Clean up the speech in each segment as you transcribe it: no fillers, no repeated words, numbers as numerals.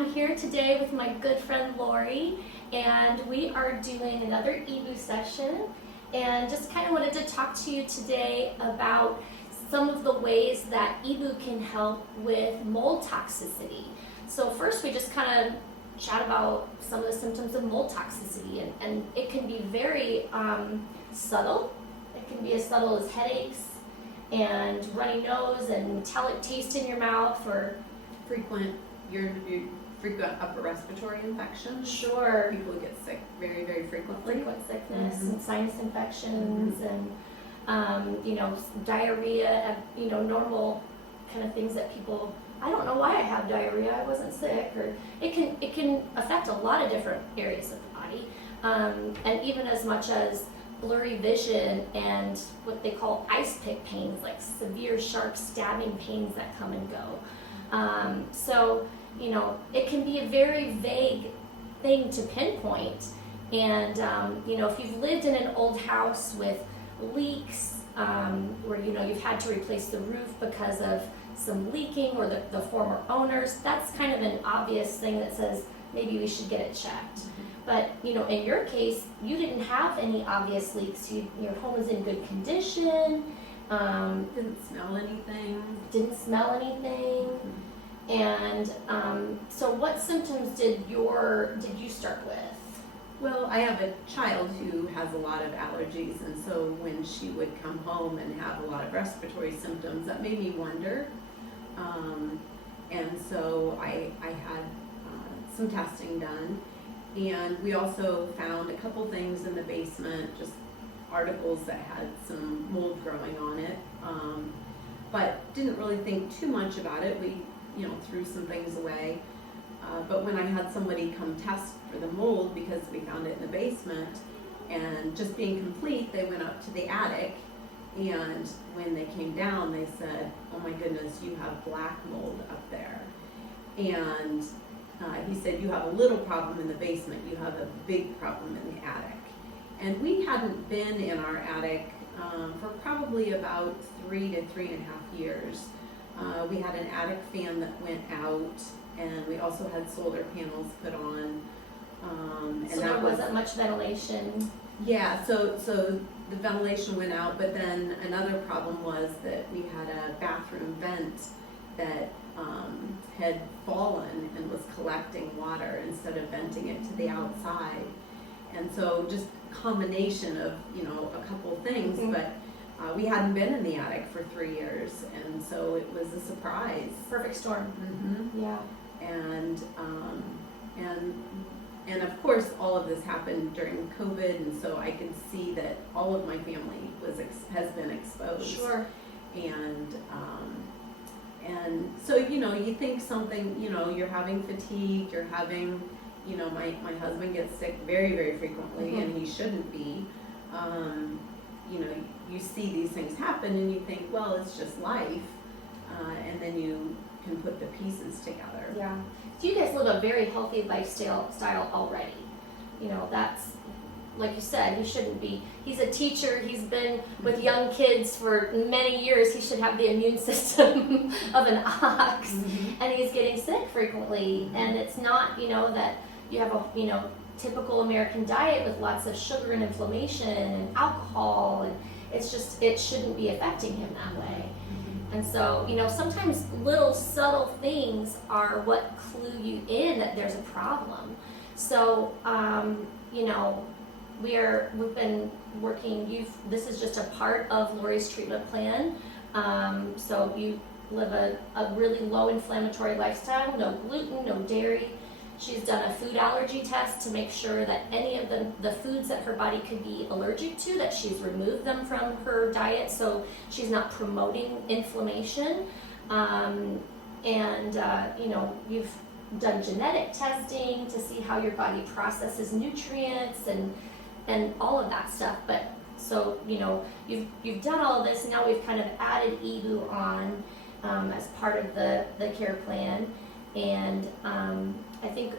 I'm here today with my good friend Lori, and we are doing another EBOO session, and just kind of wanted to talk to you today about some of the ways that EBOO can help with mold toxicity. So first we just kind of chat about some of the symptoms of mold toxicity, and it can be very subtle. It can be as subtle as headaches and runny nose and metallic taste in your mouth, or frequent upper respiratory infections. Sure. People get sick very, very frequently. Frequent sickness Mm-hmm. and sinus infections Mm-hmm. and diarrhea, normal kind of things that people, I don't know why I have diarrhea, I wasn't sick, or it can affect a lot of different areas of the body, and even as much as blurry vision and what they call ice pick pains, like severe sharp stabbing pains that come and go. So it can be a very vague thing to pinpoint, and if you've lived in an old house with leaks, where you've had to replace the roof because of some leaking, or the former owners, that's kind of an obvious thing that says maybe we should get it checked. Mm-hmm. But in your case, you didn't have any obvious leaks. Your home was in good condition. Didn't smell anything. Didn't smell anything. Mm-hmm. And so what symptoms did you start with? Well, I have a child who has a lot of allergies, and so when she would come home and have a lot of respiratory symptoms, that made me wonder. And so I had some testing done, and we also found a couple things in the basement, just articles that had some mold growing on it, but didn't really think too much about it. We threw some things away. But when I had somebody come test for the mold, because we found it in the basement, and just being complete, they went up to the attic, and when they came down, they said, "Oh my goodness, you have black mold up there." And he said, "You have a little problem in the basement, you have a big problem in the attic." And we hadn't been in our attic for probably about 3 to 3.5 years. We had an attic fan that went out, and we also had solar panels put on. And so there wasn't much ventilation. Yeah, so the ventilation went out, but then another problem was that we had a bathroom vent that had fallen and was collecting water instead of venting it to the outside. And so just combination of a couple things, Mm-hmm. but we hadn't been in the attic for 3 years, and so it was a surprise. Perfect storm. Mm-hmm. Yeah. And of course, all of this happened during COVID, and so I could see that all of my family has been exposed. Sure. And so you think something, you're having fatigue, you're having, my husband gets sick very, very frequently, Mm-hmm. and he shouldn't be. You see these things happen, and you think, well, it's just life, and then you can put the pieces together. Yeah. So you guys live a very healthy lifestyle already. That's, like you said, he shouldn't be. He's a teacher. He's been with young kids for many years. He should have the immune system of an ox, Mm-hmm. and he's getting sick frequently. And it's not, that you have a, typical American diet with lots of sugar and inflammation and alcohol, and it shouldn't be affecting him that way. And so, sometimes little subtle things are what clue you in that there's a problem. So, we've been working, this is just a part of Lori's treatment plan. So you live a really low inflammatory lifestyle, no gluten, no dairy. She's done a food allergy test to make sure that any of the foods that her body could be allergic to, that she's removed them from her diet, so she's not promoting inflammation. You've done genetic testing to see how your body processes nutrients and all of that stuff. But so you've done all of this. Now we've kind of added EBOO on as part of the care plan. And I think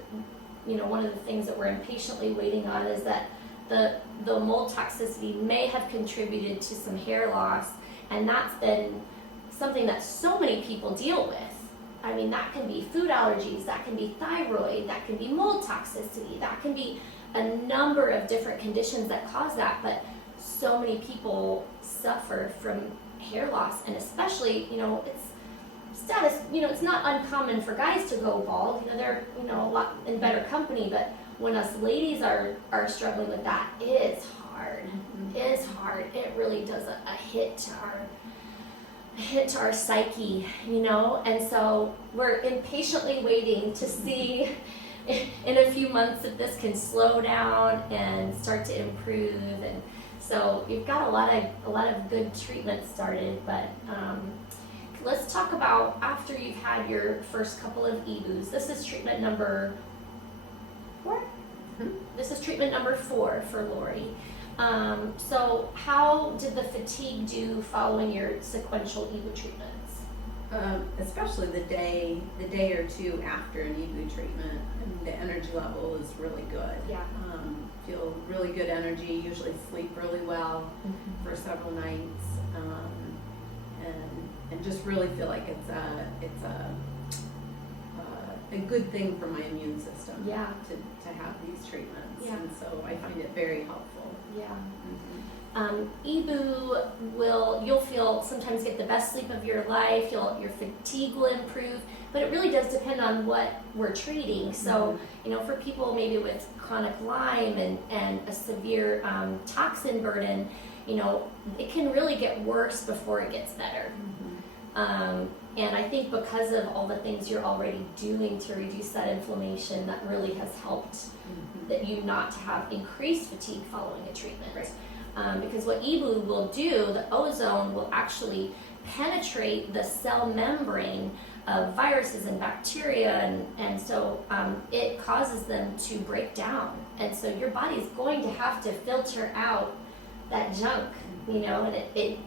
one of the things that we're impatiently waiting on is that the mold toxicity may have contributed to some hair loss, and that's been something that so many people deal with. I mean, that can be food allergies, that can be thyroid, that can be mold toxicity, that can be a number of different conditions that cause that, but so many people suffer from hair loss, and especially, it's not uncommon for guys to go bald, they're, a lot in better company, but when us ladies are struggling with that, it's hard. It's hard. It really does a hit to our psyche, and so we're impatiently waiting to see in a few months if this can slow down and start to improve. And so you've got a lot of good treatment started, but let's talk about after you've had your first couple of EBOOs. This is treatment number 4. This is treatment number 4 for Lori. So how did the fatigue do following your sequential EBOO treatments? Especially the day or two after an EBOO treatment, the energy level is really good. Yeah. Feel really good energy, usually sleep really well for several nights, and just really feel like it's a good thing for my immune system. Yeah. To have these treatments. Yeah. And so I find it very helpful. Yeah. EBOO you'll sometimes get the best sleep of your life, your fatigue will improve, but it really does depend on what we're treating. So, for people maybe with chronic Lyme and a severe toxin burden, it can really get worse before it gets better. And I think because of all the things you're already doing to reduce that inflammation, that really has helped that you not to have increased fatigue following a treatment. Right. Because what EBOO will do, the ozone will actually penetrate the cell membrane of viruses and bacteria, and so it causes them to break down. And so your body is going to have to filter out that junk, and it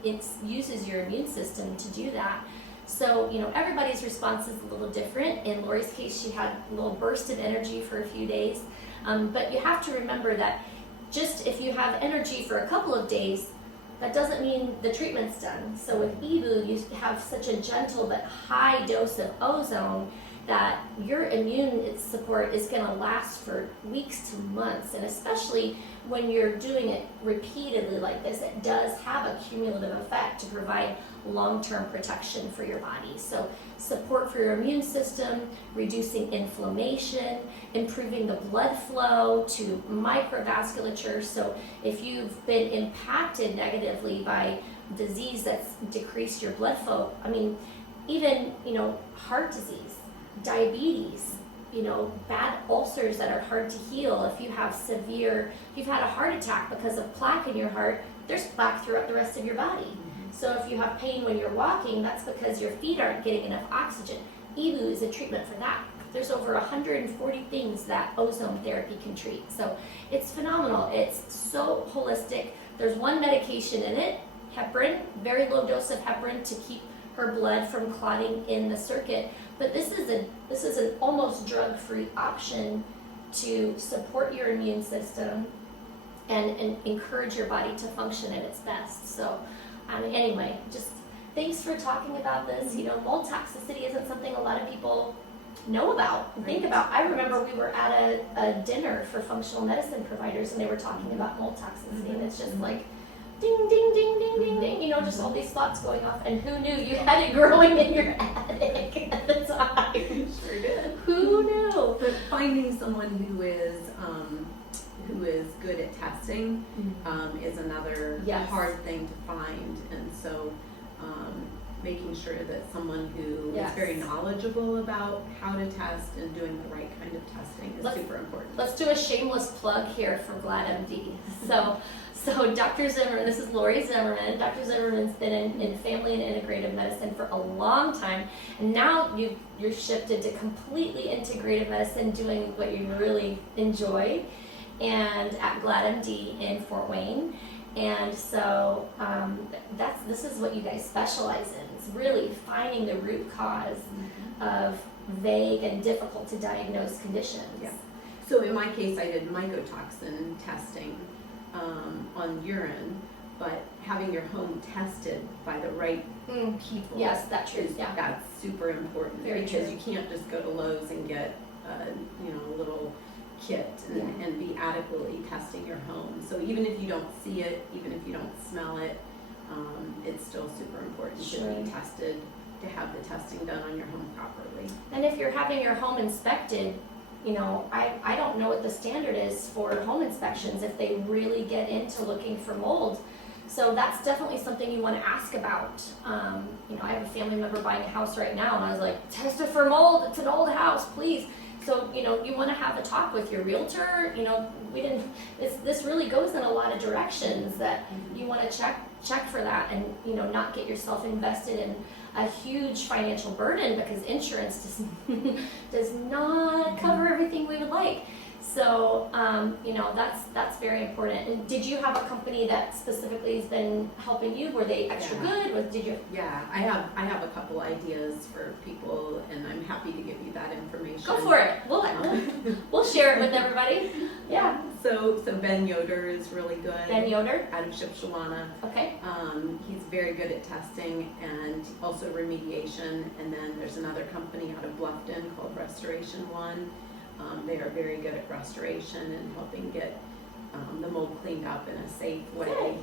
uses your immune system to do that. So, everybody's response is a little different. In Lori's case, she had a little burst of energy for a few days. But you have to remember that just if you have energy for a couple of days, that doesn't mean the treatment's done. So with EBOO, you have such a gentle but high dose of ozone that your immune support is going to last for weeks to months. And especially when you're doing it repeatedly like this, it does have a cumulative effect to provide long-term protection for your body. So support for your immune system, reducing inflammation, improving the blood flow to microvasculature. So if you've been impacted negatively by disease that's decreased your blood flow, even, heart disease, diabetes, bad ulcers that are hard to heal. If you've had a heart attack because of plaque in your heart, there's plaque throughout the rest of your body. So if you have pain when you're walking, that's because your feet aren't getting enough oxygen. EBOO is a treatment for that. There's over 140 things that ozone therapy can treat. So it's phenomenal. It's so holistic. There's one medication in it, heparin, very low dose of heparin to keep her blood from clotting in the circuit. But this is an almost drug-free option to support your immune system and encourage your body to function at its best. So anyway, just thanks for talking about this. Mold toxicity isn't something a lot of people know about and think about. I remember we were at a dinner for functional medicine providers, and they were talking about mold toxicity, and it's just like ding, ding, ding, ding, ding, ding, just all these thoughts going off. And who knew you had it growing in your attic at the time? Sure did. Who knew? But finding someone who is good at testing is another hard thing to find. And so making sure that someone who is very knowledgeable about how to test and doing the right kind of testing is super important. Let's do a shameless plug here for GladMD. So Dr. Zimmerman, this is Lori Zimmerman. Dr. Zimmerman's been in family and integrative medicine for a long time, and now you're shifted to completely integrative medicine, doing what you really enjoy, and at GladMD in Fort Wayne. And so this is what you guys specialize in. It's really finding the root cause of vague and difficult to diagnose conditions. Yeah. So in my case, I did mycotoxin testing on urine, but having your home tested by the right people. Yes, that's true. is, Yeah. that's super important. Very because true. you can't just go to Lowe's and get a little kit and be adequately testing your home. So even if you don't see it, even if you don't smell it, it's still super important to be tested, to have the testing done on your home properly. And if you're having your home inspected, I don't know what the standard is for home inspections if they really get into looking for mold. So that's definitely something you want to ask about. I have a family member buying a house right now, and I was like, test it for mold. It's an old house, please. So, you want to have a talk with your realtor. This really goes in a lot of directions that you want to check for that, and, not get yourself invested in a huge financial burden, because insurance does not cover everything we would like. So, that's very important. And did you have a company that specifically has been helping you? Were they extra good? Did you? Yeah, I have a couple ideas for people, and I'm happy to give you that information. Go for it. We'll share it with everybody. Yeah. So Ben Yoder is really good. Ben Yoder? Out of Shipshawana. Okay. He's very good at testing and also remediation. And then there's another company out of Bluffton called Restoration One. They are very good at restoration and helping get the mold cleaned up in a safe way.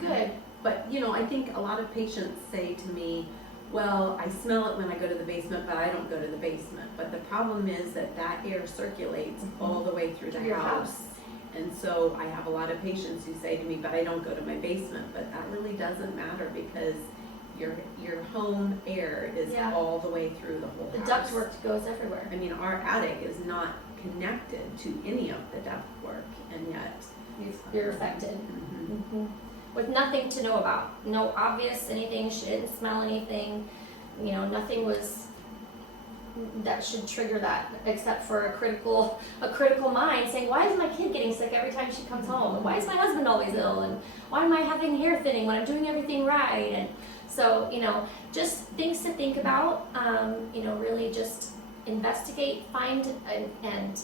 Good. But, I think a lot of patients say to me, well, I smell it when I go to the basement, but I don't go to the basement. But the problem is that air circulates all the way through your house. And so I have a lot of patients who say to me, but I don't go to my basement. But that really doesn't matter, because your home air is all the way through the whole house. The ductwork goes everywhere. I mean, our attic is not connected to any of the ductwork, and yet you're affected. Mm-hmm. With nothing to know about. No obvious anything. She didn't smell anything. Nothing was that should trigger that, except for a critical mind saying, why is my kid getting sick every time she comes home? And why is my husband always ill? And why am I having hair thinning when I'm doing everything right? And so, just things to think about. Really just investigate, find, and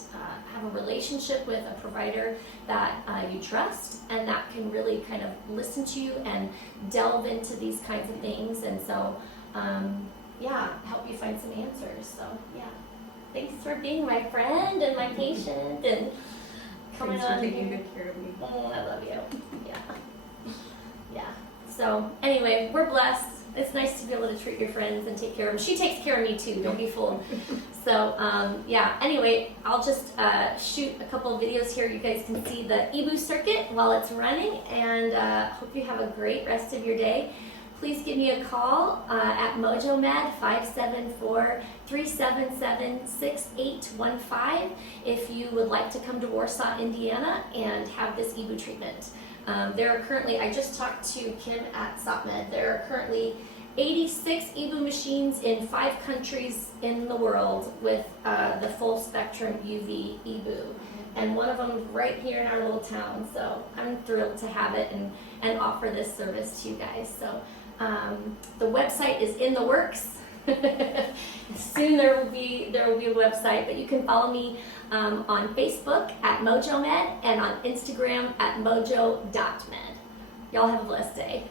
have a relationship with a provider that you trust and that can really kind of listen to you and delve into these kinds of things. And so, help you find some answers. So, thanks for being my friend and my patient and coming Thanks for on taking here. good care of me. Oh, I love you. Yeah. So, anyway, we're blessed. It's nice to be able to treat your friends and take care of them. She takes care of me too, don't be fooled. So, anyway, I'll just shoot a couple of videos here. You guys can see the EBOO circuit while it's running, and hope you have a great rest of your day. Please give me a call at MojoMed 574-377-6815 if you would like to come to Warsaw, Indiana and have this EBOO treatment. There are currently, I just talked to Kim at SOPMed, there are currently 86 EBOO machines in 5 countries in the world with the full spectrum UV EBOO. And one of them is right here in our little town, so I'm thrilled to have it and offer this service to you guys. So the website is in the works. Soon there will be a website, but you can follow me on Facebook at MojoMed and on Instagram at mojo.med. Y'all have a blessed day.